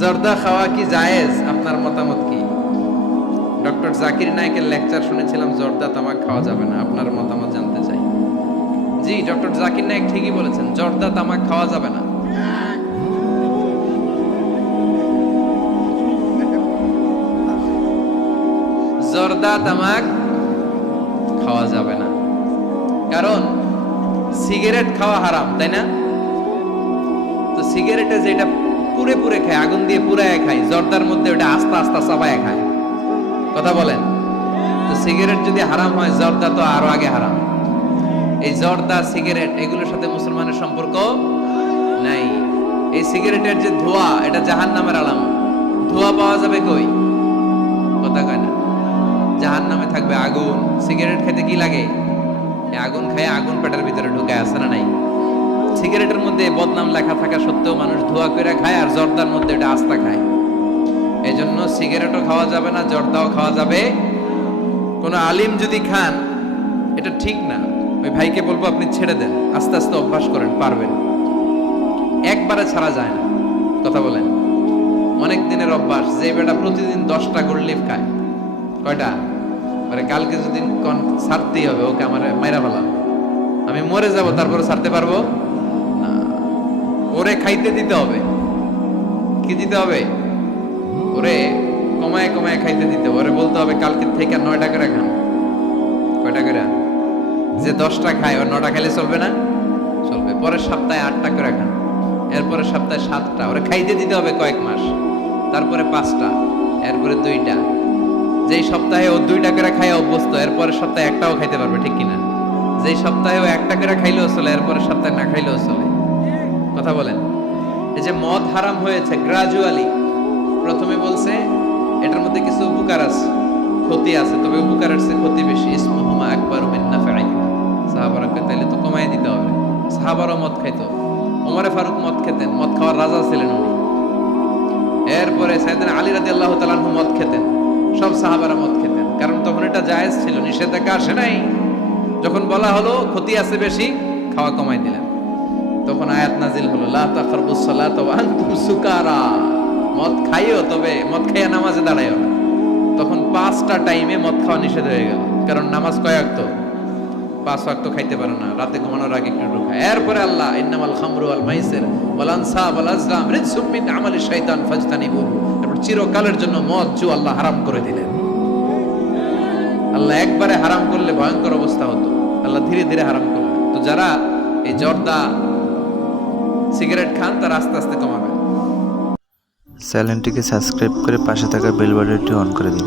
জর্দা খাওয়া কি জায়েজ? আপনার মতামত কি? ডক্টর জাকির নায়কের লেকচার শুনেছিলাম, জর্দা তামাক খাওয়া যাবে না। আপনার মতামত জানতে চাই। জি, ডক্টর জাকির নায়ক ঠিকই বলেছেন, জর্দা তামাক খাওয়া যাবে না। জর্দা তামাক খাওয়া যাবে না। কারণ, সিগারেট খাওয়া হারাম, তাই না? তো সিগারেটে যেটা পুরে পুরে খায়, আগুন দিয়ে পুরায় খায়, জর্দার মধ্যে ওটা আস্তে আস্তে চাপায় খায়। কথা বলেন? তো সিগারেট যদি হারাম হয়, জর্দা তো আরও আগে হারাম। এই জর্দা, সিগারেট, এগুলোর সাথে মুসলমানের সম্পর্ক নাই। এই সিগারেটের যে ধোঁয়া, এটা জাহান নামের আলাম ধোঁয়া পাওয়া যাবে কই? কথা কয় না। জাহান নামে থাকবে আগুন। সিগারেট খেতে কি লাগে? আগুন খায় আগুন পেটের ভিতরে ঢুকে আসে না নাই? সিগারেটের মধ্যে বদনাম লেখা থাকা সত্ত্বেও মানুষ ধোয়া করে খায় আর জর্দার মধ্যে এটা আস্তা খায়। এই জন্য সিগারেটও খাওয়া যাবে না, জর্দাও খাওয়া যাবে। কোনো আলিম যদি খান, এটা ঠিক না। ওই ভাইকে বলব আপনি ছেড়ে দেন, আস্তে আস্তে অভ্যাস করেন, পারবেন। একবারে ছাড়া যায় না, কথা বলেন। অনেক দিনের অভ্যাস, যে বেটা প্রতিদিন দশটা গোল্ড লিফ খায়। কয়টা? মানে কালকে যদি কন ছাড়তেই হবে, ওকে আমার মাইরা ফেলাম। আমি মরে যাব তারপরে ছাড়তে পারব? খাইতে দিতে হবে। কি দিতে হবে? ওরে, কমায় কমায় খাইতে দিতে হবে। ওরে বলতে হবে, কালকে থেকে নয়টা করে খান। কয়টা করে? যে দশটা খায়, ওর নটা খাইলে চলবে না? চলবে। পরের সপ্তাহে আটটা করে খান। এরপরে সপ্তাহে সাতটা। ওরে খাইতে দিতে হবে কয়েক মাস। তারপরে পাঁচটা। এরপরে দুইটা। যেই সপ্তাহে ও দুইটা করে খাই অভ্যস্ত। এরপরে সপ্তাহে একটাও খাইতে পারবে, ঠিক কিনা? যেই সপ্তাহে ও একটা করে খাইলেও চলে এরপরে সপ্তাহে না খাইলেও চলে। কথা বলেন। এই যে মদ হারাম হয়েছে গ্রাজুয়ালি প্রথমে বলছে, এটার মধ্যে কিছু উপকার আছে, ক্ষতি আছে, তবে উপকারের আছে ক্ষতি বেশি। ইসমুহুমা আকবার মিন নাফাইহিমা সাহাবারা কয়, তাইলে তো কমাই দিতে হবে। সাহাবারও মদ খাইতো। ওমরে ফারুক মদ খেতেন, মদ খাওয়ার রাজা ছিলেন উনি। এরপরে সাইদিন আলী রাদি আল্লাহ তালানহু মদ খেতেন। সব সাহাবারা মদ খেতেন। কারণ তখন এটা জায়েজ ছিল, নিষেধাজ্ঞা আসে নাই। যখন বলা হলো, ক্ষতি আছে বেশি, খাওয়া কমাই দিলেন। তখন আয়াত নাজিল হলো, লা তাকরাবুস সালাতা ওয়া আনতুম সুকারা। মদ খাইও, তবে মদ খাইয়া নামাজে দাঁড়াইও না। তখন পাঁচটা টাইমে মদ খাওয়া নিষেধ হয়ে গেল। কারণ নামাজ কয় ওয়াক্ত? পাঁচ ওয়াক্ত খাইতে পারে না, রাতে ঘুমানোর আগে একটু একটু এরপরে আল্লাহ, ইন্নামাল খামরু আল মাইসির ওয়াল আনসাব ওয়াল আজলাম রিজসুম মিন আমালি শাইতান ফাজতানিবু। তারপর চিরকালের জন্য মদ জু আল্লাহ হারাম করে দিলেন। আল্লাহ একবারে হারাম করলে ভয়ঙ্কর অবস্থা হতো। আল্লাহ ধীরে ধীরে হারাম করলেন। তো যারা এই জর্দা সিগারেট খান, তার আস্তে আস্তে কমাবে চ্যানেলটিকে সাবস্ক্রাইব করে পাশে থাকা বেল বাটনটি অন করে দিন।